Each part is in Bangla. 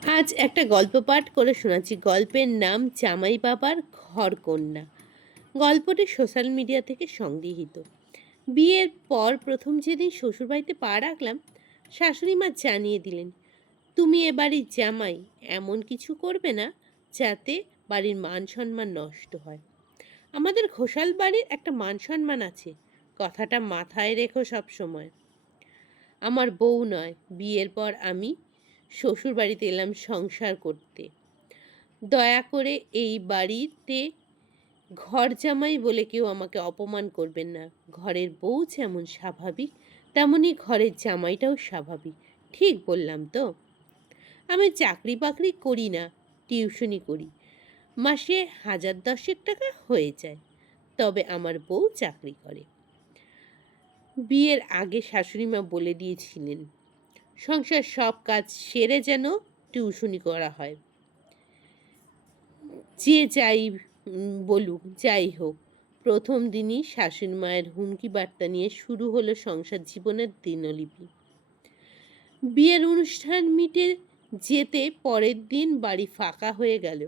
আজ একটা গল্প পাঠ করে শোনাচ্ছি। গল্পের নাম জামাই বাবার ঘরকন্যা গল্পটি সোশ্যাল মিডিয়া থেকে সংগৃহীত। বিয়ের পর প্রথম যেদিন শ্বশুরবাড়িতে পা রাখলাম, শাশুড়ি মা জানিয়ে দিলেন, তুমি এ বাড়ির জামাই, এমন কিছু করবে না যাতে বাড়ির মান সম্মান নষ্ট হয়। আমাদের ঘোষাল বাড়ির একটা মান সম্মান আছে, কথাটা মাথায় রেখো সব সময় আমার বউ নয়, বিয়ের পর আমি শ্বশুর বাড়িতে এলাম সংসার করতে। দয়া করে এই বাড়িতে ঘর জামাই বলে কেউ আমাকে অপমান করবেন না। ঘরের বউ যেমন স্বাভাবিক তেমনই ঘরের জামাইটাও স্বাভাবিক। ঠিক বললাম তো? আমি চাকরি বাকরি করি না টিউশনি করি। মাসে হাজার দশেক টাকা হয়ে যায়, তবে আমার বউ চাকরি করে। বিয়ের আগে শাশুড়িমা বলে দিয়েছিলেন সংসার সব কাজ সেরে যেন টিউশনি করা হয়। যে যাই বলুক, যাই হোক, প্রথম দিনই শাশুড়ি মায়ের হুমকি বার্তা নিয়ে শুরু হলো সংসার জীবনের দিনলিপি। বিয়ের অনুষ্ঠান মিটে যেতে পরের দিন বাড়ি ফাঁকা হয়ে গেল।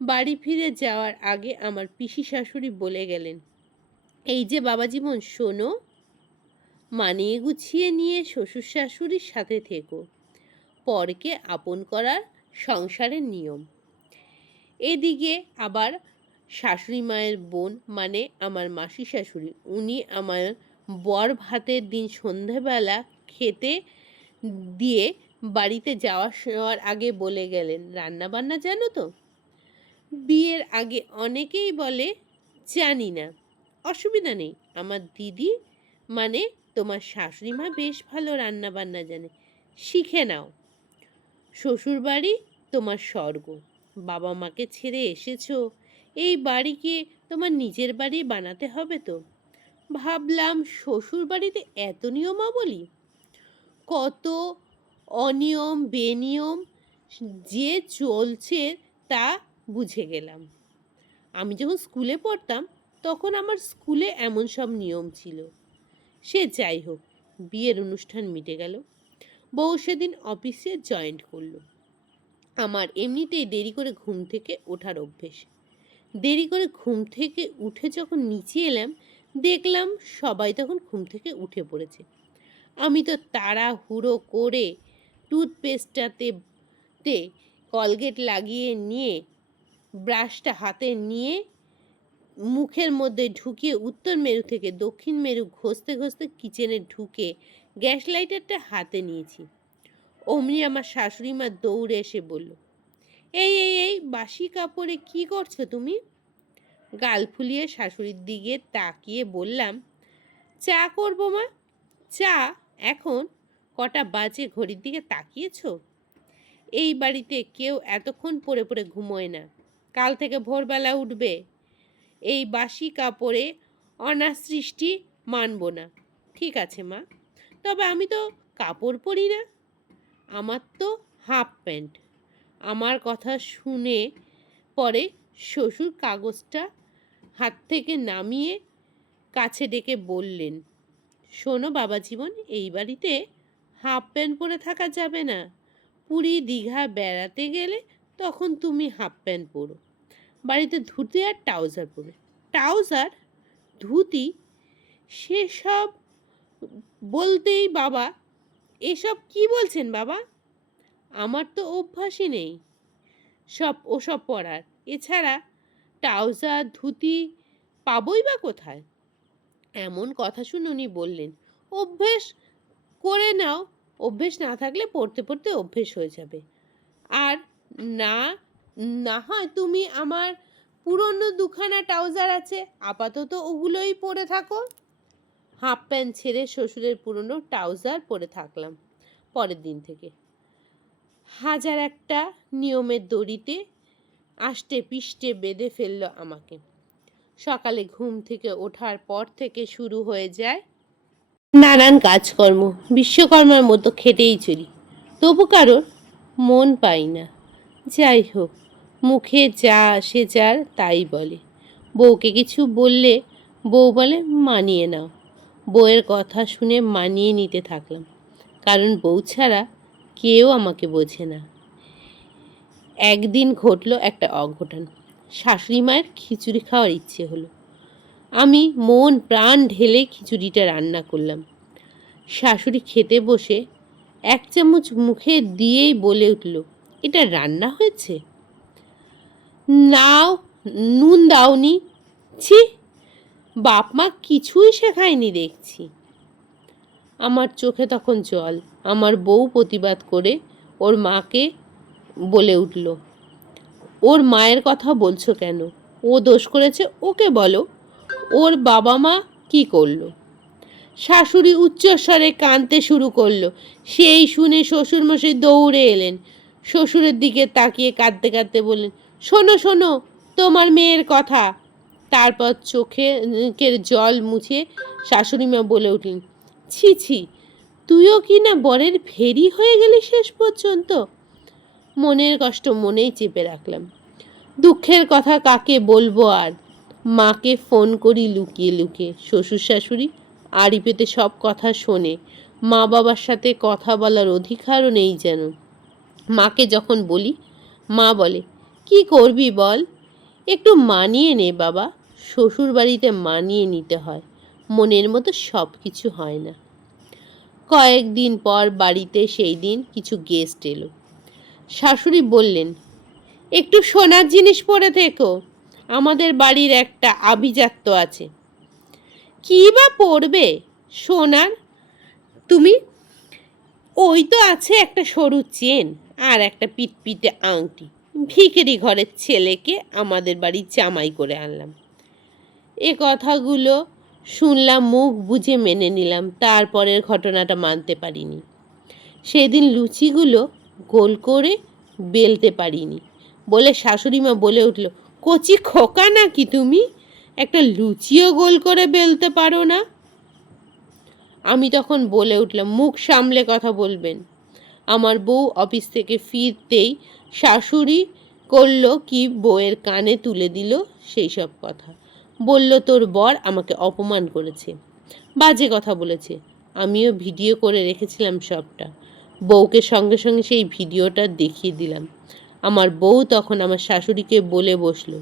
বাড়ি ফিরে যাওয়ার আগে আমার পিসি শাশুড়ি বলে গেলেন, এই যে বাবা জীবন শোনো মানিয়ে গুছিয়ে নিয়ে শ্বশুর শাশুড়ির সাথে থেকো। পরকে আপন করার সংসারের নিয়ম। এদিকে আবার শাশুড়ি মায়ের বোন মানে আমার মাসি শাশুড়ি উনি আমার বর ভাতের দিন সন্ধেবেলা খেতে দিয়ে বাড়িতে যাওয়ার যাওয়ার আগে বলে গেলেন রান্না বান্না জানো তো? বিয়ের আগে অনেকেই বলে, জানি না, অসুবিধা নেই, আমার দিদি মানে তোমার শাশুড়ি মা বেশ ভালো রান্না বান্না জানে। শিখে নাও। শ্বশুরবাড়ি তোমার স্বর্গ। বাবা মাকে ছেড়ে এসেছ। এই বাড়িকে তোমার নিজের বাড়ি বানাতে হবে তো। ভাবলাম শ্বশুর বাড়িতে এত নিয়মাবলী? কত অনিয়ম, বেনিয়ম যে চলছে তা বুঝে গেলাম। আমি যখন স্কুলে পড়তাম, তখন আমার স্কুলে এমন সব নিয়ম ছিল। সে যাই হোক, বিয়ের অনুষ্ঠান মিটে গেল। বউ সেদিন অফিসে জয়েন্ট করল। আমার এমনিতেই দেরি করে ঘুম থেকে ওঠার অভ্যেস। দেরি করে ঘুম থেকে উঠে যখন নিচে এলাম, দেখলাম সবাই তখন ঘুম থেকে উঠে পড়েছে। আমি তো তাড়াহুড়ো করে টুথপেস্টটাতে তে কলগেট লাগিয়ে নিয়ে, ব্রাশটা হাতে নিয়ে মুখের মধ্যে ঢুকিয়ে উত্তর মেরু থেকে দক্ষিণ মেরু ঘষতে ঘষতে কিচেনে ঢুকে গ্যাস লাইটারটা হাতে নিয়েছি। অমনি আমার শাশুড়ি মা দৌড়ে এসে বলল, এই এই এই, বাসি কাপড়ে কি করছ তুমি? গাল ফুলিয়ে শাশুড়ির দিকে তাকিয়ে বললাম, চা করব মা, চা, এখন কটা বাজে ঘড়ির দিকে তাকিয়েছো? এই বাড়িতে কেউ এতক্ষণ পরে পরে ঘুমোয় না, কাল থেকে ভোরবেলা উঠবে এই বাসি কাপড়ে অনাসৃষ্টি মানব না। ঠিক আছে, মা। তবে আমি তো কাপড় পরি না। আমার তো হাফ প্যান্ট। আমার কথা শুনে পরে শ্বশুর কাগজটা হাত থেকে নামিয়ে কাছে ডেকে বললেন, শোনো বাবা জীবন, এই বাড়িতে হাফ প্যান্ট পরে থাকা যাবে না। পুরী দীঘা বেড়াতে গেলে তখন তুমি হাফ প্যান্ট পরো। বাড়িতে ধুতি আর ট্রাউজার পরে। ট্রাউজার, ধুতি, সেসব বলতেই বাবা, এসব কি বলছেন বাবা? আমার তো অভ্যাসই নেই। সব, ওসব পরার। এছাড়া ট্রাউজার, ধুতি পাবই বা কোথায়? এমন কথা শুনে উনি বললেন, অভ্যেস করে নাও। অভ্যেস না থাকলে পড়তে পড়তে অভ্যেস হয়ে যাবে। আর না না হয় তুমি আমার পুরনো দুখানা ট্রাউজার আছে, আপাতত ওগুলোই পরে থাকো। হাফ প্যান্ট ছেড়ে শ্বশুরের পুরনো ট্রাউজার পরে থাকলাম পরের দিন থেকে। হাজার একটা নিয়মের দড়িতে আষ্টে পিষ্টে বেঁধে ফেলল আমাকে। সকালে ঘুম থেকে ওঠার পর থেকে শুরু হয়ে যায় নানান কাজকর্ম, বিশ্বকর্মার মতো খেটেই চলি। তবু কারোর মন পাই না। যাই হোক মুখে যা আসে যার, তাই বলে। বউকে কিছু বললে বউ বলে, মানিয়ে নাও। বউয়ের কথা শুনে মানিয়ে নিতে থাকলাম। কারণ বউ ছাড়া কেউ আমাকে বোঝে না। একদিন ঘটলো একটা অঘটন। শাশুড়ি মায়ের খিচুড়ি খাওয়ার ইচ্ছে হলো। আমি মন প্রাণ ঢেলে খিচুড়িটা রান্না করলাম। শাশুড়ি খেতে বসে এক চামচ মুখে দিয়েই বলে উঠল, এটা রান্না হয়েছে? নাও, নুন দাওনি। ছি, বাপ মা কিছুই শেখায়নি দেখছি। আমার চোখে তখন জল, আমার বউ প্রতিবাদ করে ওর মাকে বলে উঠল, ওর মায়ের কথা বলছো কেন? ও দোষ করেছে, ওকে বলো। ওর বাবা মা কি করল? শাশুড়ি উচ্চস্বরে কাঁদতে শুরু করল, সেই শুনে শ্বশুরমশাই দৌড়ে এলেন। শ্বশুরের দিকে তাকিয়ে কাঁদতে কাঁদতে বললেন শোনো শোনো, তোমার মেয়ের কথা। তারপর চোখের জল মুছে শাশুড়ি মা বলে উঠলেন, ছি ছি, তুইও কি না বরের ফেরি হয়ে গেলি শেষ পর্যন্ত? মনের কষ্ট মনেই চেপে রাখলাম। দুঃখের কথা কাকে বলব আর? মাকে ফোন করি লুকিয়ে লুকিয়ে। শ্বশুর শাশুড়ি আড়ি পেতে সব কথা শোনে। মা বাবার সাথে কথা বলার অধিকারও নেই যেন। মাকে যখন বলি, মা বলে কি করবি বল? একটু মানিয়ে নে বাবা। শ্বশুর বাড়িতে মানিয়ে নিতে হয়। মনের মতো সব কিছু হয় না। কয়েকদিন পর বাড়িতে সেই দিন কিছু গেস্ট এলো। শাশুড়ি বললেন, একটু সোনার জিনিস পরে থেকো। আমাদের বাড়ির একটা আভিজাত্য আছে। কী বা পড়বে সোনার? তুমি? ওই তো আছে একটা সরু চেন আর একটা পিটপিটে আংটি। ভিখারি ঘরের ছেলেকে আমাদের বাড়ি জামাই করে আনলাম। এ কথাগুলো শুনলাম, মুখ বুঝে মেনে নিলাম, তারপরের ঘটনাটা মানতে পারিনি। সেদিন লুচিগুলো গোল করে বেলতে পারিনি। বলে শাশুড়ি মা বলে উঠল, কচি খোকা নাকি তুমি? একটা লুচিও গোল করে বেলতে পারো না? আমি তখন বলে উঠলাম, মুখ সামলে কথা বলবেন। আমার বউ অফিস থেকে ফিরতেই শাশুড়ি করল কি বউয়ের কানে তুলে দিল সেই সব কথা। বলল, তোর বর আমাকে অপমান করেছে। বাজে কথা বলেছে। আমিও ভিডিও করে রেখেছিলাম সবটা। বউকে সঙ্গে সঙ্গে সেই ভিডিওটা দেখিয়ে দিলাম। আমার বউ তখন আমার শাশুড়িকে বলে বসল,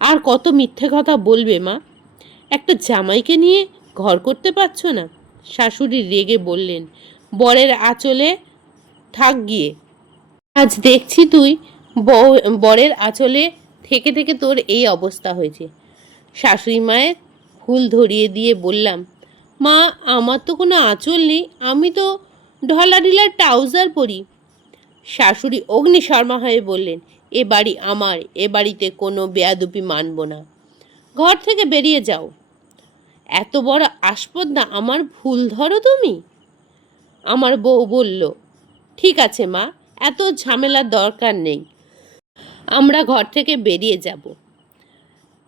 আর কত মিথ্যে কথা বলবে মা? একটা জামাইকে নিয়ে ঘর করতে পারছ না? শাশুড়ি রেগে বললেন, বরের আঁচলে থাক গিয়ে। আজ দেখছি তুই বরের আঁচলে থেকে থেকে তোর এই অবস্থা হয়েছে। শাশুড়ি মায়ের ফুল ধরিয়ে দিয়ে বললাম, মা, আমার তো কোনো আঁচল নেই, আমি তো ঢলা ঢিলার ট্রাউজার পরি। শাশুড়ি অগ্নিশর্মা হয়ে বললেন, এ বাড়ি আমার, এ বাড়িতে কোনো বেয়াদুপি মানব না। ঘর থেকে বেরিয়ে যাও। এত বড় আসপদ্দা আমার ভুল ধরো তুমি? আমার বউ বলল ঠিক আছে, মা। এত ঝামেলার দরকার নেই। আমরা ঘর থেকে বেরিয়ে যাব।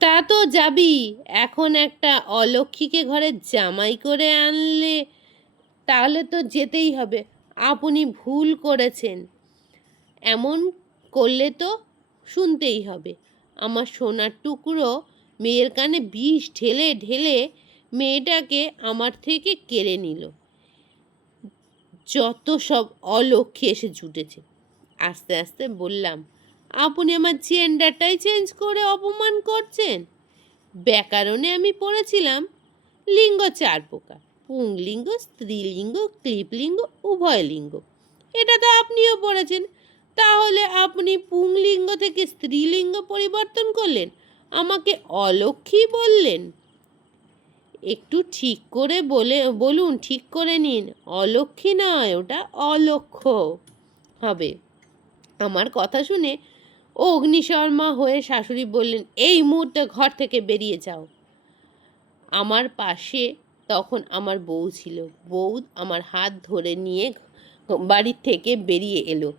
তা তো যাবি। এখন একটা অলক্ষীকে ঘরে জামাই করে আনলে তাহলে তো যেতেই হবে। আপনি ভুল করেছেন। এমন করলে তো শুনতেই হবে। আমার সোনার টুকরো মেয়ের কানে বিষ ঢেলে ঢেলে মেয়েটাকে আমার থেকে কেড়ে নিল। যত সব অলক্ষী এসে জুটেছে। আস্তে আস্তে বললাম, আপনি আমার জেন্ডারটাই চেঞ্জ করে অপমান করছেন? ব্যাকরণে আমি পড়েছিলাম, লিঙ্গ চার প্রকার। পুংলিঙ্গ, স্ত্রীলিঙ্গ, ক্লিপলিঙ্গ উভয় লিঙ্গ এটা তো আপনিও পড়েছেন। তাহলে আপনি পুংলিঙ্গ থেকে স্ত্রীলিঙ্গ পরিবর্তন করলেন? আমাকে অলক্ষী বললেন? একটু ঠিক করে বলে, বলুন, ঠিক করে নিন। অলক্ষী নয়, ওটা অলক্ষ হবে। আমার কথা শুনে অগ্নিশর্মা হয়ে শাশুড়ি বললেন, এই মুহূর্তে ঘর থেকে বেরিয়ে যাও। আমার পাশে তখন আমার বউ ছিল। বউ আমার হাত ধরে নিয়ে বাড়ির থেকে বেরিয়ে এলো।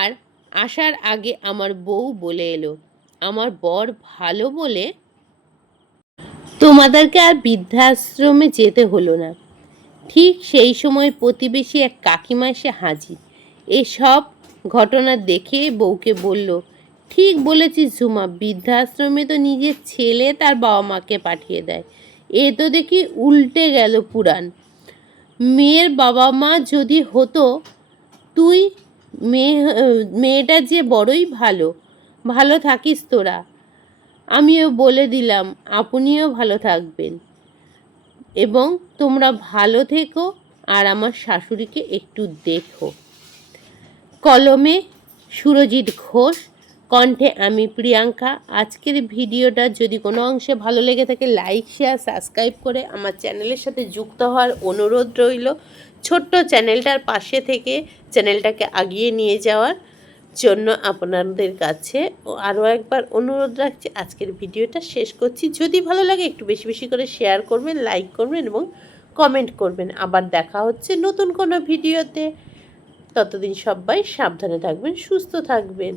আর আসার আগে আমার বউ বলে এলো, আমার বর ভালো বলে তোমাদেরকে আর বৃদ্ধাশ্রমে যেতে হলো না। ঠিক সেই সময় প্রতিবেশী এক কাকিমা এসে হাজির। এসব ঘটনা দেখে বউকে বলল, ঠিক বলেছিস ঝুমা, বৃদ্ধাশ্রমে তো নিজের ছেলে তার বাবা মাকে পাঠিয়ে দেয়। এ তো দেখি উল্টে গেল পুরাণ। মেয়ের বাবা মা যদি হতো, তুই মেয়ে, মেয়েটা যে বড়ই ভালো। ভালো থাকিস তোরা। আমিও বলে দিলাম, আপনিও ভালো থাকবেন এবং তোমরা ভালো থেকো আর আমার শাশুড়িকে একটু দেখো। কলমে সুরজিৎ ঘোষ, কণ্ঠে আমি প্রিয়াঙ্কা। আজকের ভিডিওটা যদি কোনো অংশে ভালো লেগে থাকে, লাইক, শেয়ার, সাবস্ক্রাইব করে আমার চ্যানেলের সাথে যুক্ত হওয়ার অনুরোধ রইল। ছোট্ট চ্যানেলটার পাশে থেকে চ্যানেলটাকে আগিয়ে নিয়ে যাওয়ার জন্য আপনাদের কাছে আরও একবার অনুরোধ রাখছি। আজকের ভিডিওটা শেষ করছি। যদি ভালো লাগে একটু বেশি বেশি করে শেয়ার করবেন লাইক করবেন এবং কমেন্ট করবেন। আবার দেখা হচ্ছে নতুন কোনো ভিডিওতে। ততদিন সবাই সাবধানে থাকবেন, সুস্থ থাকবেন।